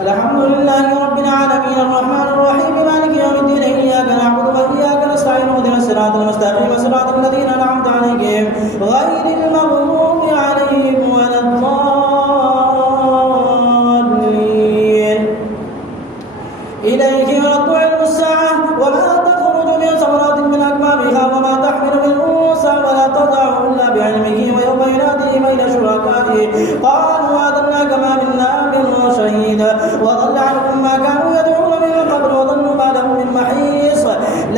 الحمد لله رب العالمين الرحمن الرحيم مالك يوم الدين إياك نعبد وإياك نستعين اهدنا الصراط المستقيم صراط الذين أنعمت عليهم غير المغضوب عليهم ولا الضالين. إليك يرد علم الساعة وما تخرج من ثمرات من أكمامها وما تحمل من أنثى ولا تضع إلا بعلمه ويوم ينادي بين شركائه قالوا آذناك ما منا من شهيد وضل عنهم ما كانوا يدعون من قبل وظنوا ما لهم من محيص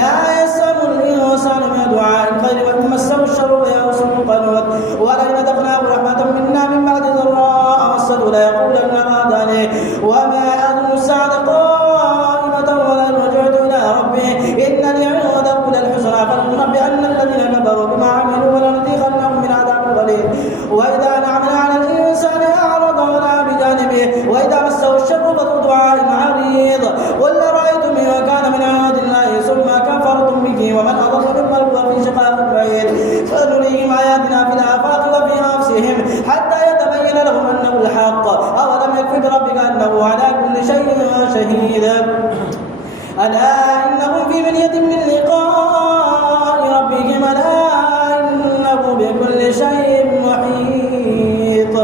لا يسأم الإنسان من دعاء الخير وإن مسه الشر فيئوس قنوط ولئن أذقناه رحمة منا من بعد ضراء مسته ليقولن هذا لي وما أظن الساعة قائمة ولئن رجعت إلى ربي إن لي عنده للحسنى فلننبئن الذين كفروا بما عملوا ولنذيقنهم من عذاب غليظ. وإذا أنعمنا على الإنسان أعرض ونأى بجانبه وإذا مسه الشر فذو دعاء عريض. قل أرأيتم إن كان من عند الله ثم كفرتم به ومن أضل ممن هو في شقاق بعيد فنريهم آياتنا في الآفاق وفي أنفسهم حتى يتبين لهم أنه الحق أولم يكف بربك أنه على كل شيء شهيد. ألا إنهم في منية من لقاء ربهم ألا إنه بكل شيء محيط.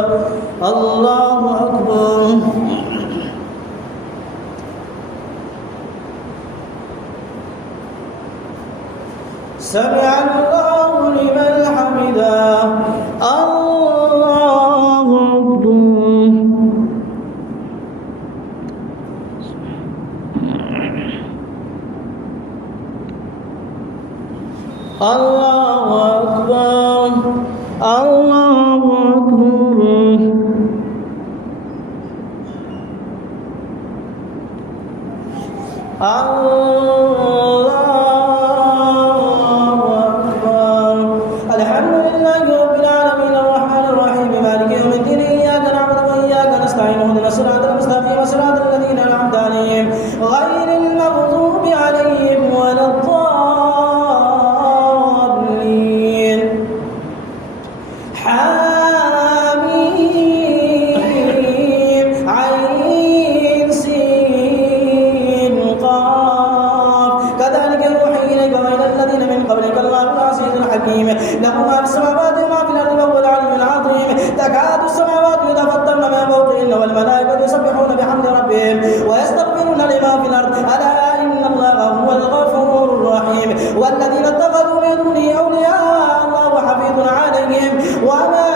الله أكبر. سمع الله لمن حمده. الله أكبر. الله أكبر. الله أكبر. الله أكبر. الحمد لله رب العالمين الرحمن الرحيم مالك يوم الدين إياك نعبد وإياك نستعين اهدنا الصراط المستقيم صراط الذين أنعمت عليهم غير المغضوب عليهم ولا الضالين. حميم عين سين قاف كذلك يوحي إليك وإلى الذين من قبلك الله العزيز الحكيم له ما في السماوات وما في الأرض وهو العلي العظيم. تكاد السماوات يتفطرن من فوقهن والملائكة يسبحون بحمد ربهم ويستغفرون لما في الأرض ألا إن الله هو الغفور الرحيم. والذين اتخذوا من دونه أولياء الله حفيظ عليهم وما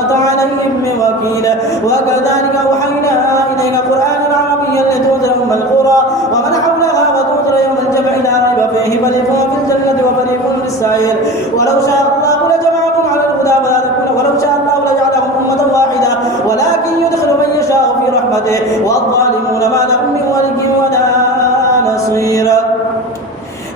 أنت عليهم بوكيل. وكذلك أوحينا إليك قرآنا عربيا لتنذر أم القرى ومن حولها وتنذر يوم الجمع لا ريب فيه فريق في الجنة وفريق في السعير. ولو شاء الله لجمعهم على الهدى ولو شاء الله لجعلهم أمة واحدة ولكن يدخل من يشاء في رحمته والظالمون ما لهم من ولي ولا نصير.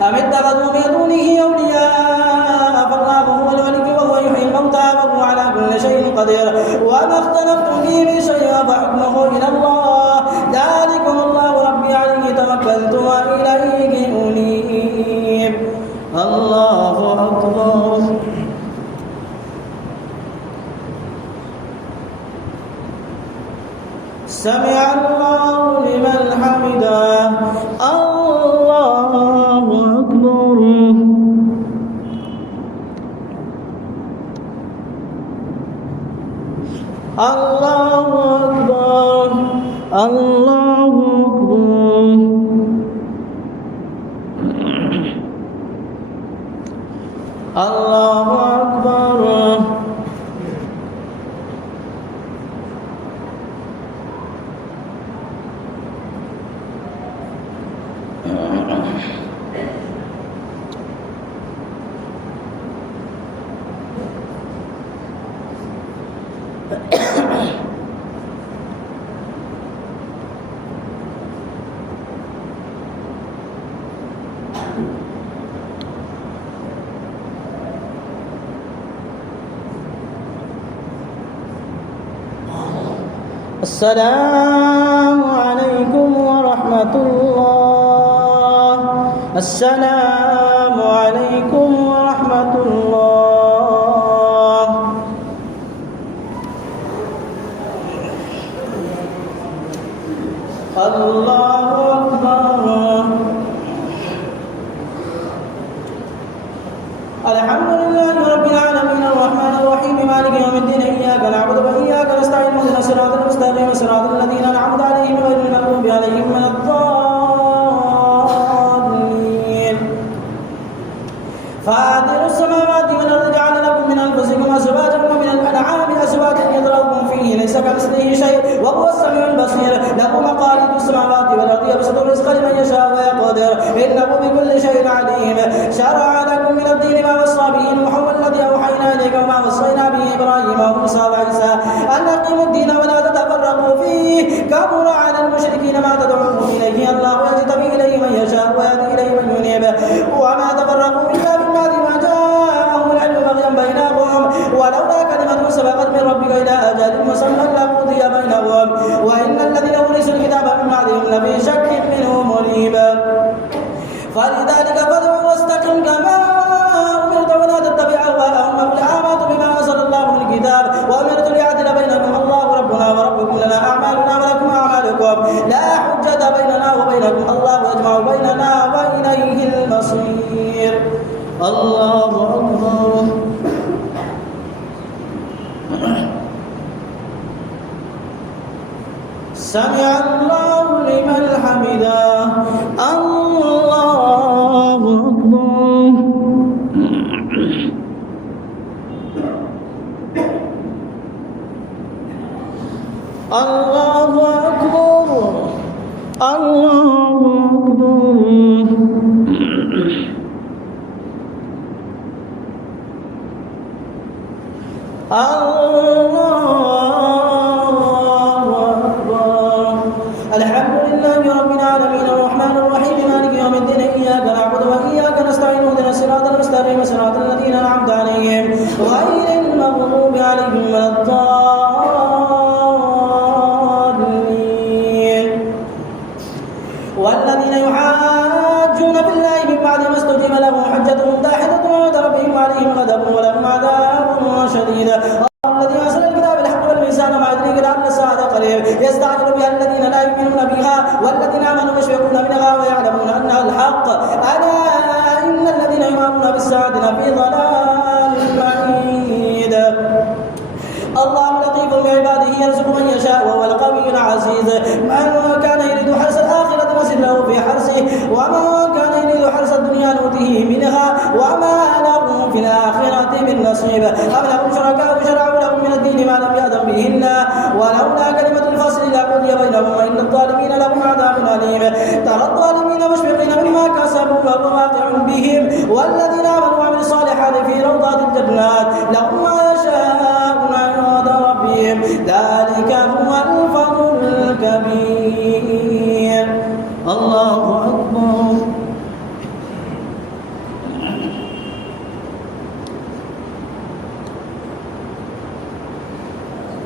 أم اتخذوا من دونه أولياء فالله هو الولي وهو يحيي الموتى وهو على كل شيء قدير. وما اختلفتم فيه من شيء فحكمه إلى الله ذلكم الله ربي عليه توكلت وإليه أنيب. الله أكبر. سمع الله لمن حمده. الله أكبر. الله أكبر. الله أكبر. الله أكبر. السلام عليكم ورحمة الله. السلام عليكم ورحمة الله. الله أكبر. الحمد لله رب العالمين الرحمن الرحيم مالك يوم الدين إياك نعبد وإياك نستعين اهدنا الصراط المستقيم صراط الذين أنعمت عليهم غير المغضوب عليهم ولا الضالين. فاطر السماوات والأرض جعل لكم من أنفسكم أزواجا ومن الأنعام أزواجا يضربكم فيه ليس كمثله شيء وهو السميع البصير. له مقاليد السماوات والأرض يبسط الرزق لمن يشاء ويقدر إنه بكل شيء عليم. شرع لكم من الدين ما وصى به نوح والذي أوحينا إليك وما وصينا به إبراهيم وموسى وعيسى أن أقيموا الدين ولا تتفرقوا فيه كبر على المشركين ما تدعوهم إليه الله يجتبي إليه من يشاء ويهدي إليه من ينيب وما تفرقوا إلا من بعد ما جاءهم العلم بغيا بينهم ولولا كلمة سبقت من ربك إلى أجل مسمى لقضي بينهم وإن الذين أورثوا الكتاب من بعدهم لفي شك منه مريب. فلذلك فادع واستقم كما أمرت ولا تتبع أهواءهم قل آمنت بما أنزل الله من الكتاب وأمرت لأعدل بينكم الله ربنا وربكم لنا أعمالنا ولكم أعمالكم لا حجة بيننا وبينكم الله يجمع بيننا وإليه المصير. الله أكبر. سمع الله لمن حمده. الله أكبر. الله أكبر. الله أكبر. الحمد لله رب العالمين الرحمن الرحيم مالك يوم الدين إياك نعبد وإياك نستعين اهدنا الصراط المستقيم صراط الذين أنعمت عليهم غير المغضوب عليهم ولا الضالين. والذين يحاجون بالله من بعد ما استجيب لهم حجتهم داحضة عند ربهم عليهم غضب ولهم عذاب شديد. الذي أنزل الكتاب بالحق والميزان وما يدريك لعل الساعة قريب يستعجل بها الذين لا يؤمنون بها والذين آمنوا يشفقون منها ويعلمون أنها الحق ألا إن الذين يؤمنون بالساعة لفي ضلال بعيد. الله لطيف بعباده يرزق من يشاء وهو القوي العزيز. من كان يريد حرث الآخرة نزد له في حرثه ومن كان يريد حرث الدنيا نؤته منها وما له في الآخرة من نصيب. أم لهم شركاء شرعوا لهم من الدين ما لم يأذن به الله ولولا كلمة الفصل لقضي بينهم وإن الظالمين لهم عذاب أليم. ترى الظالمين مشفقين مما كسبوا وهو واقع بهم والذين آمنوا وعملوا الصالحات في روضات الجنات لهم ما يشاءون عند ربهم ذلك هو الفضل الكبير. الله أكبر.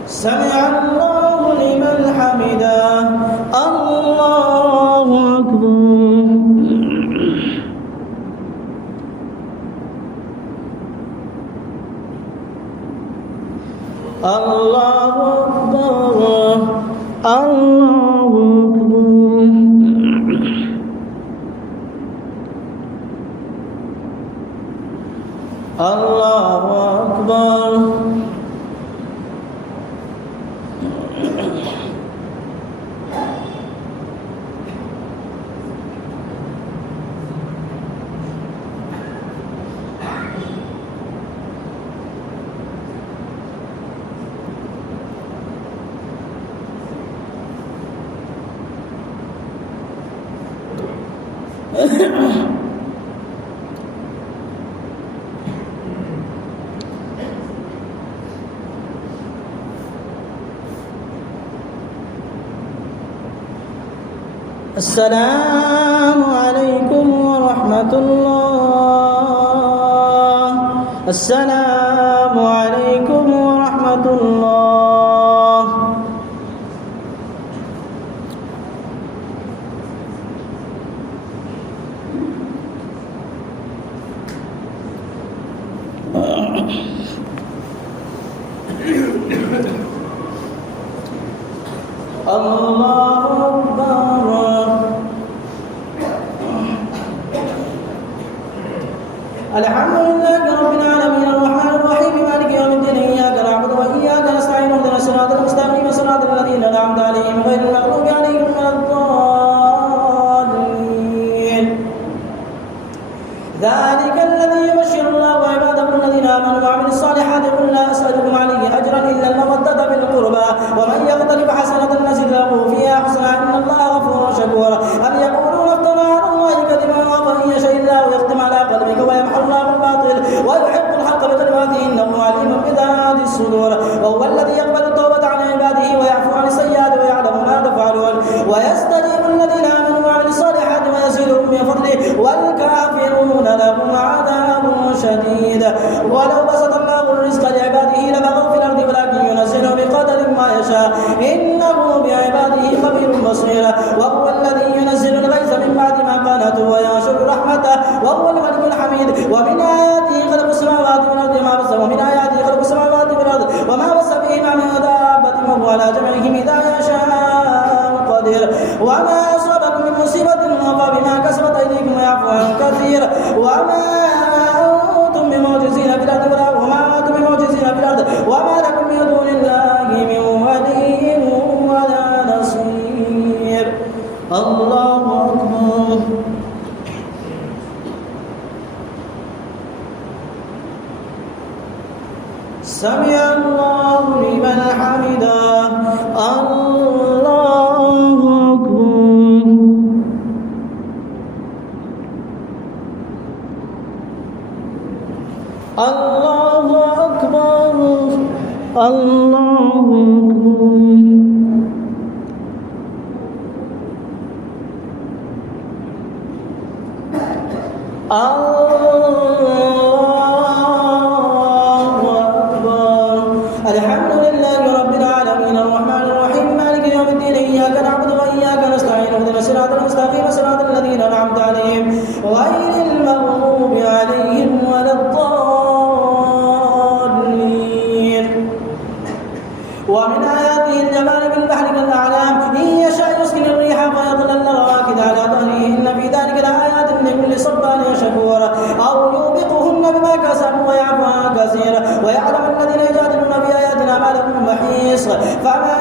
سمع الله لمن حمده. الله أكبر. الله أكبر. الله أكبر. الله أكبر. السلام عليكم ورحمة الله. السلام عليكم ورحمة الله. الله أكبر. الحمد لله رب العالمين الرحمن الرحيم مالك يوم الدين إياك نعبد وإياك نستعين اهدنا الصراط المستقيم صراط الذين أنعمت عليهم غير المغضوب عليهم ولا الضالين. ذلك الذي يبشر الله عباده الذين آمنوا وعملوا الصالحات قل لا أسألكم عليه أجرا إلا المودة في القربى ومن يقترف حسنة نزد له فيها حسنة إن الله غفور شكور. أم يقولون افترى على الله كذبا ومن يشاء الله يختم على قلبك ويمحو الله الباطل ويحق الحق بكلماته إنه عليم بذات الصدور. وهو الذي يقبل التوبة عن عباده ويعفو عن السيئات ويعلم ما تفعلون ويستجيب الذين آمنوا وعملوا الصالحات ويزيدهم من فضله والكافرون لهم عذاب شديد. ولو بسط الله الرزق لعباده لبغوا في الأرض ولكن ينزل بقدر ما يشاء إنه بعباده خبير بصير. وهو الذي ينزل الغيث من بعد ما قنطوا وينشر رحمته وهو الملك الحميد. ومن آياته خلق السماوات والأرض وما بث فيهما من دابة وهو على جمعهم إذا يشاء قدير. وما أصابكم من مصيبة فبما كسبت أيديكم ويعفو عن كثير. وما أنتم بمعجزين في الأرض وما لكم من دون الله من ولي ولا نصير. الله أكبر. سمع الله لمن حمده. الله أكبر. الله أكبر. الله أكبر. الحمد لله رب العالمين الرحمن الرحيم مالك يوم الدين إياك نعبد وإياك نستعين اهدنا الصراط المستقيم صراط الذين أنعمت عليهم غير المغضوب عليهم ولا الضالين. ومن آياته الجبال بالبحر كالأعلام إن يشاء يسكن الريح فيظللن رواكد على ظهره إن في ذلك لآيات لكل صبار شكور. أو يوبقهن بما كسبوا ويعفو عن كثير ويعلم الذين يجادلون في آياتنا ما لهم محيص. فما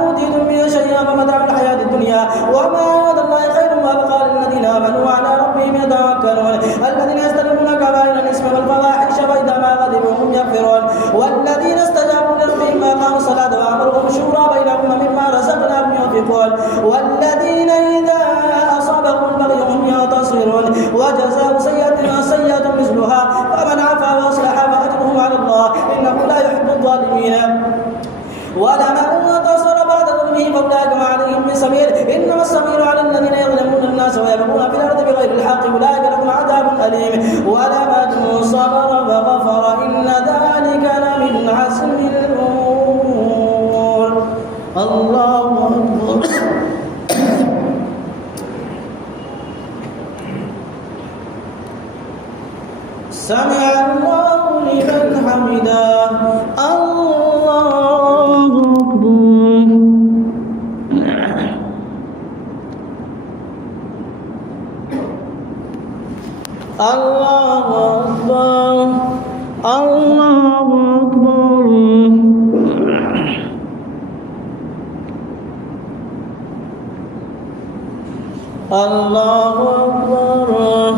أوتيتم من شيء فمتاع الحياة الدنيا وما عند الله خير وأبقى للذين آمنوا وعلى ربهم يتوكلون. الذين يجتنبون كبائر الإثم والفواحش وإذا ما غضبوا هم يغفرون. والذين استجابوا لربهم وأقاموا الصلاة وأمرهم شورى بينهم مما رزقناهم ينفقون. والذين إذا أصابهم البغي هم ينتصرون. وجزاء سيئة مثلها فمن عفا وأصلح فأجره على الله إنه لا يحب الظالمين. ولمن انتصر بعد ظلمه فأولئك ما عليهم من سبيل إنما السبيل على الذين يظلمون الناس ويبغون في الأرض بغير الحق أولئك لهم عذاب أليم. ولمن صبر وغفر إن ذلك لمن عزم الأمور. الله أكبر. سمع الله لمن حمده. الله أكبر. الله أكبر. الله أكبر. الله أكبر.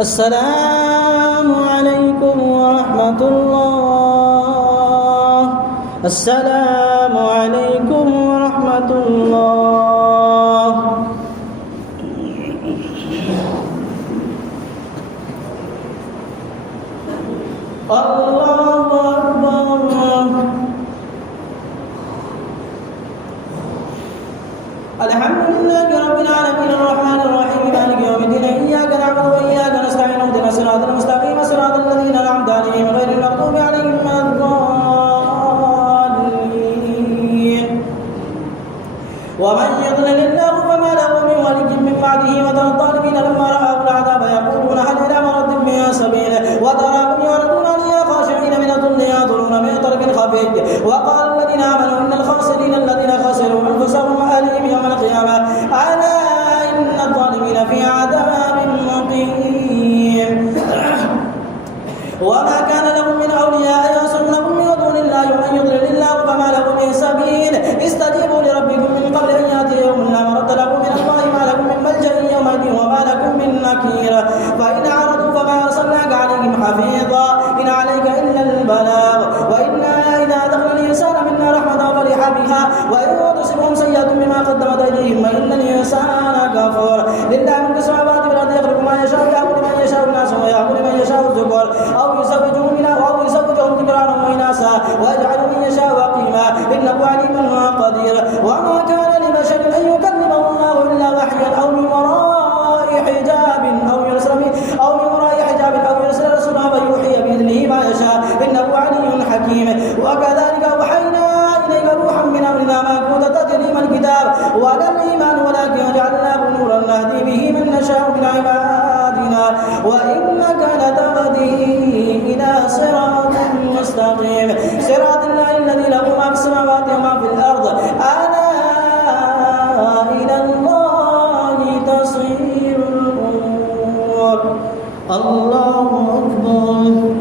السلام عليكم ورحمة الله. السلام عليكم ورحمة الله. الله رب العالمين الرحمن الرحيم مالك يوم الدين إياك نعبد وإياك نستعين اهدنا الصراط المستقيم صراط الذين أنعمت عليهم غير المغضوب عليهم ولا الضالين ومن يضلل الله فما له من ولي من بعده وترى الظالمين لما رأوا العذاب يقولون هل إلى مرد من سبيل وتراهم يعرضون عليها خاشعين من الظل ينظرون من طرف خفي وقال الذين آمنوا إن الخاسرين الذين خسروا أنفسهم وأهليهم يوم القيامة ألا إن الظالمين في عذاب مقيم وما كان لهم من أولياء ينصرونهم من دون الله ومن يضلل الله فما له من سبيل استجيبوا لربكم من قبل أن يأتي يوم لا مرد له من الله ما لكم من ملجأ يومئذ وما لكم من نكير فإن أعرضوا فما أرسلناك عليهم حفيظا إن عليك إلا البلاغ وإنا إذا أذقنا الإنسان منا رحمة فرح بها وإن تصبهم سيئة بما قدمت أيديهم وإن الإنسان كفور لله ملك السماوات والأرض يخلق ما يشاء يهب لمن يشاء إناثا ويهب لمن يشاء الذكور أو يزوجهم ذكرانا وإناثا ويجعل من يشاء عقيما إنه عليم قدير وما كان لبشر أن يكلمه الله إلا وحيا أو من وراء حجاب أو يرسل رسولا فيوحي بإذنه ما يشاء إنه علي حكيم وكذلك أوحينا إليك روحا من أمرنا ما كنت تدري ما الكتاب ولا الإيمان ولكن جعلناه نورا نهدي به من نشاء من عبادنا وإنك لتهدي إلى صراط مستقيم صراط الله الذي له ما في السماوات وما في الأرض ألا إلى الله تصير الأمور الله أكبر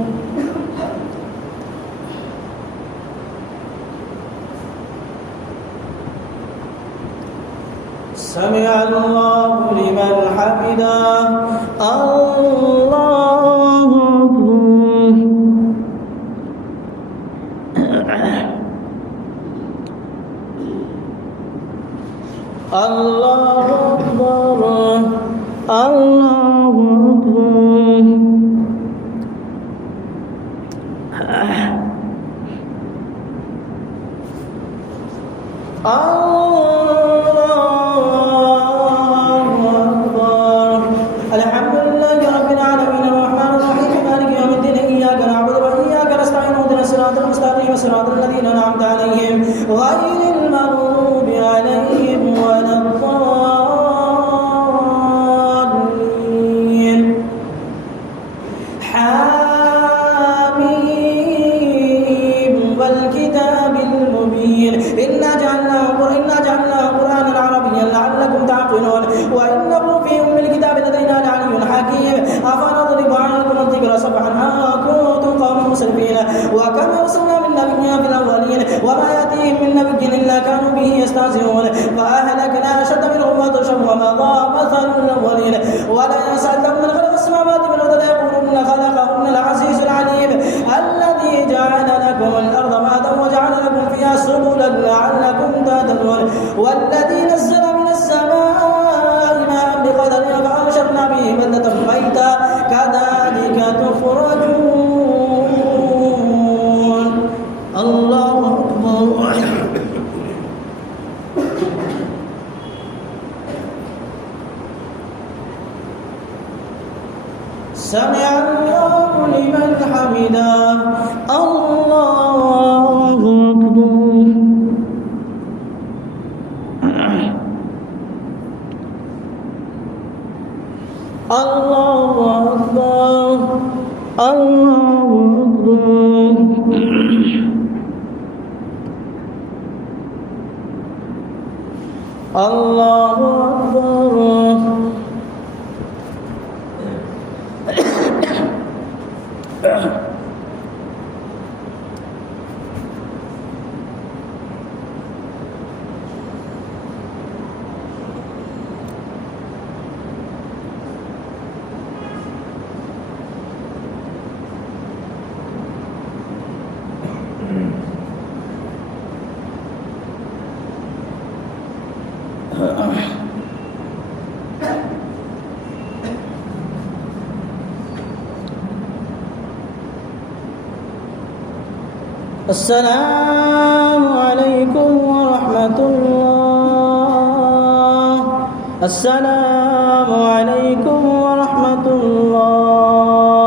سمع الله لمن حمده الله أكبر الله أكبر الله الحمد لله رب العالمين الرحمن الرحيم مالك يوم الدين إياك نعبد وإياك نستعين اهدنا الصراط المستقيم صراط الذين أنعمت عليهم غير المغضوب عليهم ولا الضالين حميم والكتاب المبين إنا جعلناه قرآنا عربيا لعلكم تعقلون وإنه في أم الكتاب لدينا لعلي حكيم أفنضرب عنكم الذكر صفحا أن كنتم قوما مسرفين وكم أرسلنا من نبي في الأولين وما يأتيهم من نبي إلا كانوا به يستهزئون فأهلكنا أشد منهم بطشا ومضى مثل الأولين ولا يسألهم من خلق السماوات والأرض ليقولون خلقهن العزيز العليم الذي جعل لكم الأرض مهدا وجعل لكم فيها سبلا لعلكم تهتدون والذي نزل من السماء ماء بقدر فأنشرنا به بلدة ميتا كذلك تخرجون الله أكبر سمع الله لمن حمده الله أكبر الله أكبر الله أكبر الله أكبر السلام عليكم ورحمة الله السلام